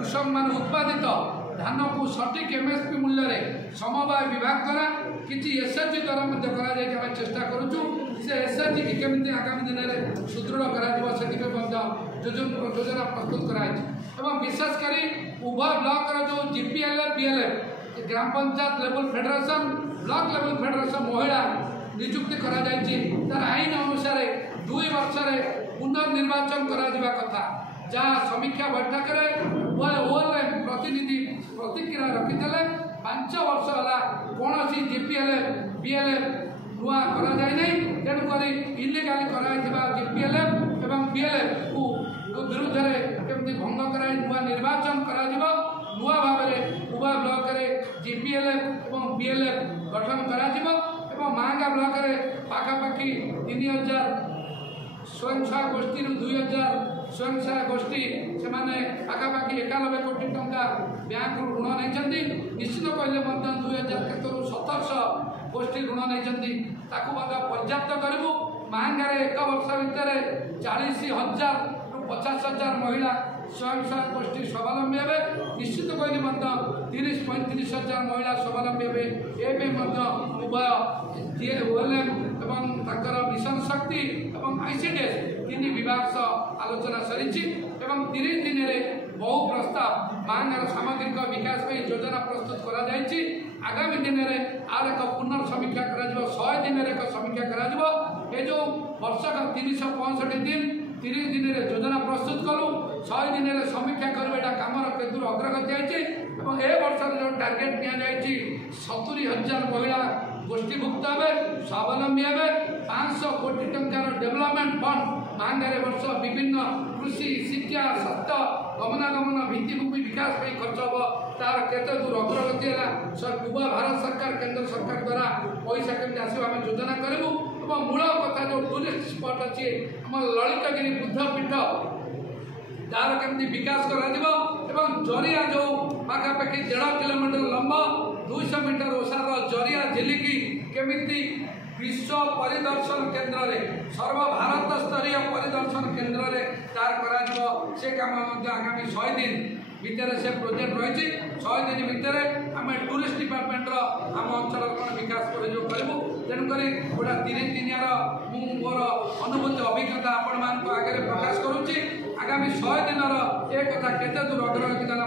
कृषक मान उत्पादित धान को सठिक एमएसपी मूल्य समवाय विभाग द्वारा किसी एसएचजी द्वारा चेष्टा करुचु से एसएचजी की केमी आगामी दिन में सुदृढ़ योजना प्रस्तुत कर विशेषकर उभय ब्लॉक जो जीपीएलएफ बीएलएफ ग्राम panchayat level federation block level federation महिला नियुक्ति तार आईन अनुसार 2 वर्ष पुनर्निर्वाचन कथा जहाँ समीक्षा बैठक में प्रतिनिधि प्रतिक्रिया रखिते 5 वर्ष है कौन सी जीपीएलएफ बीएलएफ नुआ तेणुक इलिगाली जीपीएलएफ और बीएलएफ को विरुद्ध में केमती भंग कर नुआ निर्वाचन कर नुआ भाव में उभय ब्लॉक में जीपीएलएफ और बीएलएफ गठन कर मांगा ब्लॉक में पाखापाखि 3000 स्वयं सहायक गोष्ठी 2000 स्वयं सहायक गोष्ठी से पाखापाखि 91 कोटी टंका बैंक ऋण नहीं निश्चित कहले 2000 क्षेत्र 1700 गोष्ठी ऋण नहीं पर्याप्त करूँ महंगार 1 वर्ष भितर 40,000 ରୁ 50,000 महिला स्वयं सहायक गोष्ठी स्वावलम्बी हे निश्चित कहली 30-35,000 महिला स्वावलम्बी हे उभय ओएलएम और मिशन शक्ति और आईसीडीएस 3 विभाग सह आलोचना सरी 30 दिन में बहु प्रस्ताव मांगार सामग्रिक विकास में योजना प्रस्तुत कर आगामी दिन में आर एक पुनर्समीक्षा कर 100 दिन एक समीक्षा कर जो वर्षक 365 दिन 30 दिन में योजना प्रस्तुत करूँ 100 दिन में समीक्षा करूँ यहाँ कमर केतुर अग्रगति है ए वर्ष जो टार्गेट नि 70,000 महिला गोष्ठीभुक्त हे स्वावलम्बी हे 500 कोटी टंकार डेवलपमेंट फंड मांगार वर्ष विभिन्न कृषि शिक्षा स्वास्थ्य गमनागमन भित्तिभूमि विकास पर खर्च हम तार केते दूर अग्रगति है युवा भारत सरकार केंद्र सरकार द्वारा पैसा केमती आसो आम योजना करूँ और मूल कथा जो टूरिस्ट स्पॉट अच्छी आम ललितगिरी बुद्धपीठ तार केमती विकास कर जरिया जो पाखापाखि 1.5 किलोमीटर लंबा 200 मीटर ओसार जरिया झिलिकी केमिति विश्व परिदर्शन केन्द्र में सर्वभारत स्तरीय परिदर्शन केन्द्र में तार कर से काम आगामी 100 दिन भितर से प्रोजेक्ट रही 100 दिन भितर आम टूरिस्ट डिपार्टमेंट आम अंचल कौन विकास करूँ तेणुक गोटा 30 दिनियार मोर अनुभूति अभिज्ञता आपण आगे प्रकाश करुच्ची आगामी 100 दिन एक कथा केते दूर अग्रगति कला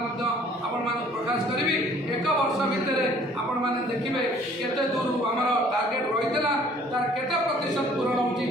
आपण प्रकाश करी 1 वर्ष भितर आपण मैंने देखिए केते दूर आमर टार्गेट रही तार केते प्रतिशत पूरण होची